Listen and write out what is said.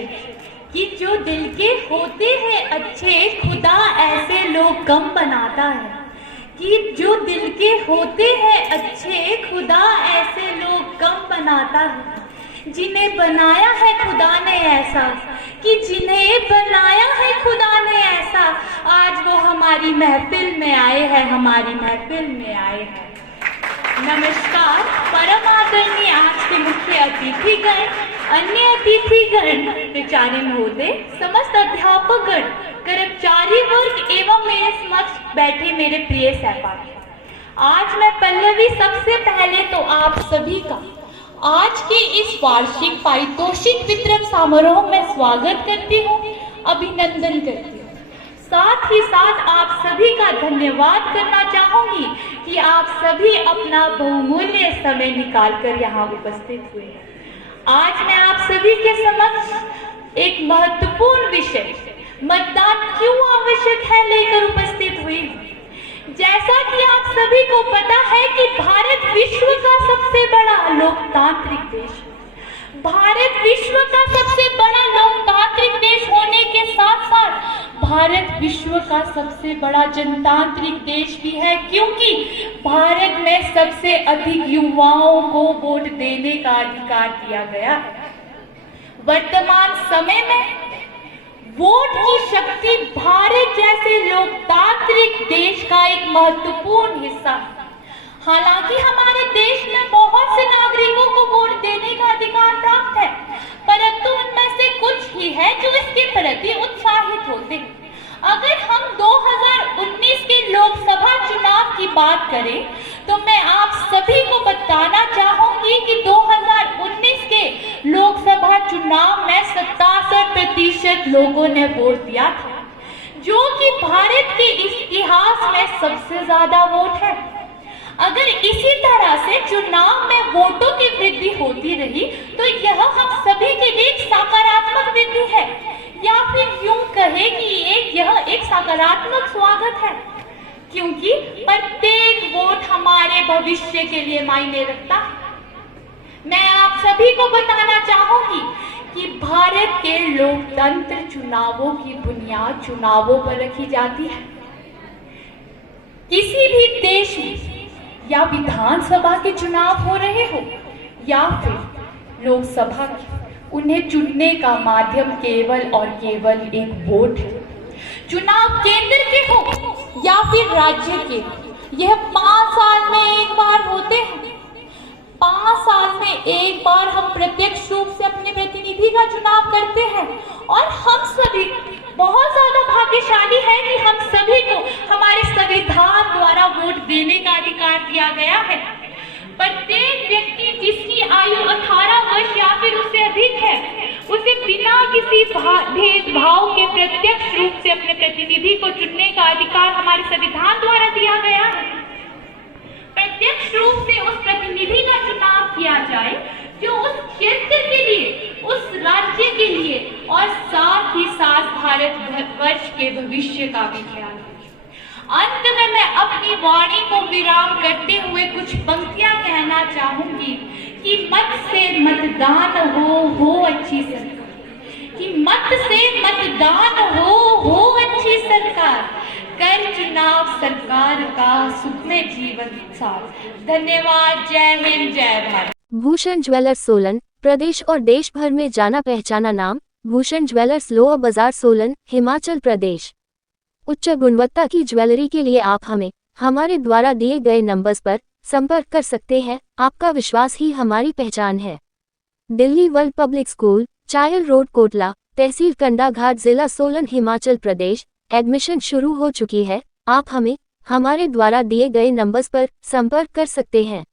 अच्छे, कि जो दिल के होते हैं अच्छे खुदा ऐसे लोग कम बनाता है, कि जो दिल के होते हैं अच्छे खुदा ऐसे लोग कम बनाता है। जिन्हें बनाया है खुदा ने ऐसा, कि जिन्हें बनाया है खुदा ने ऐसा, आज वो हमारी महफिल में आए हैं, हमारी महफिल में आए हैं। नमस्कार। परम आदरणीय आज के मुख्य अतिथिगण, अन्य अतिथिगण, प्राचार्य महोदय, समस्त अध्यापकगण, कर्मचारी वर्ग एवं मेरे समक्ष बैठे मेरे प्रिय सहपाठी, आज मैं पल्लवी सबसे पहले तो आप सभी का आज के इस वार्षिक पारितोषिक वितरण समारोह में स्वागत करती हूँ, अभिनंदन करती हूँ। साथ ही साथ आप सभी का धन्यवाद करना चाहूंगी कि आप सभी अपना बहुमूल्य समय निकालकर यहाँ उपस्थित हुए। आज मैं आप सभी के समक्ष एक महत्वपूर्ण विषय, मतदान क्यों आवश्यक है, लेकर उपस्थित हुई हूँ। जैसा कि आप सभी को पता है कि भारत विश्व का सबसे बड़ा लोकतांत्रिक देश है। भारत विश्व का सबसे बड़ा लोकतांत्रिक देश होने के साथ साथ भारत विश्व का सबसे बड़ा जनतांत्रिक देश भी है, क्योंकि भारत में सबसे अधिक युवाओं को वोट देने का अधिकार दिया गया है। वर्तमान समय में वोट की शक्ति भारत जैसे लोकतांत्रिक देश का एक महत्वपूर्ण हिस्सा है। हालांकि हमारे देश में बहुत से नागरिकों को वोट देने का अधिकार प्राप्त है, परंतु उनमें से कुछ ही है जो इसके प्रति उत्साहित होते हैं। अगर हम 2019 के लोकसभा चुनाव की बात करें तो मैं आप सभी को बताना चाहूंगी कि 2019 के लोकसभा चुनाव में 67% लोगों ने वोट दिया था, जो कि भारत के इतिहास में सबसे ज्यादा वोट है। अगर इसी तरह से चुनाव में वोटों की वृद्धि होती रही तो यह हम सभी के लिए एक सकारात्मक वृद्धि है, या फिर यूं कहे कि यह एक सकारात्मक स्वागत है, क्योंकि प्रत्येक वोट हमारे भविष्य के लिए मायने रखता है। मैं आप सभी को बताना चाहूंगी कि भारत के लोकतंत्र चुनावों की बुनियाद चुनावों पर रखी जाती है। किसी भी देश में या विधानसभा के चुनाव हो रहे हो या फिर लोकसभा के, उन्हें चुनने का माध्यम केवल और केवल एक वोट है। चुनाव केंद्र के हो या फिर राज्य के, यह 5 साल में एक बार होते हैं। 5 साल में एक बार हम प्रत्यक्ष रूप से अपने प्रतिनिधि का चुनाव करते हैं, और हम सभी बहुत ज्यादा भाग्यशाली है कि हम सभी को हमारे संविधान द्वारा वोट देने का अधिकार दिया गया है। प्रत्येक व्यक्ति जिसकी आयु 18 वर्ष या फिर उससे अधिक है, उसे बिना किसी भेदभाव के प्रत्यक्ष रूप से अपने प्रतिनिधि को चुनने का अधिकार हमारे संविधान द्वारा दिया गया है। प्रत्यक्ष रूप से उस प्रतिनिधि का चुनाव किया जाए जो उस क्षेत्र के लिए, उस राज्य के लिए और साथ ही साथ भारत वर्ष के भविष्य का भी ख्याल रखे। अंत में मैं अपनी वाणी को विराम करते हुए कुछ पंक्तियां कहना चाहूंगी कि मत से मतदान हो अच्छी सरकार, कि मत से मतदान हो अच्छी सरकार, कर चुनाव सरकार का सुखमय जीवन साथ। धन्यवाद। जय हिंद, जय भारत। भूषण ज्वेलर्स सोलन, प्रदेश और देश भर में जाना पहचाना नाम। भूषण ज्वेलर्स लोअर बाजार सोलन, हिमाचल प्रदेश। उच्च गुणवत्ता की ज्वेलरी के लिए आप हमें हमारे द्वारा दिए गए नंबर्स पर संपर्क कर सकते हैं। आपका विश्वास ही हमारी पहचान है। Delhi world public school, Chail road, Kotla, तहसील कंडाघाट, जिला सोलन, हिमाचल प्रदेश। एडमिशन शुरू हो चुकी है। आप हमें हमारे द्वारा दिए गए नंबर्स पर संपर्क कर सकते हैं।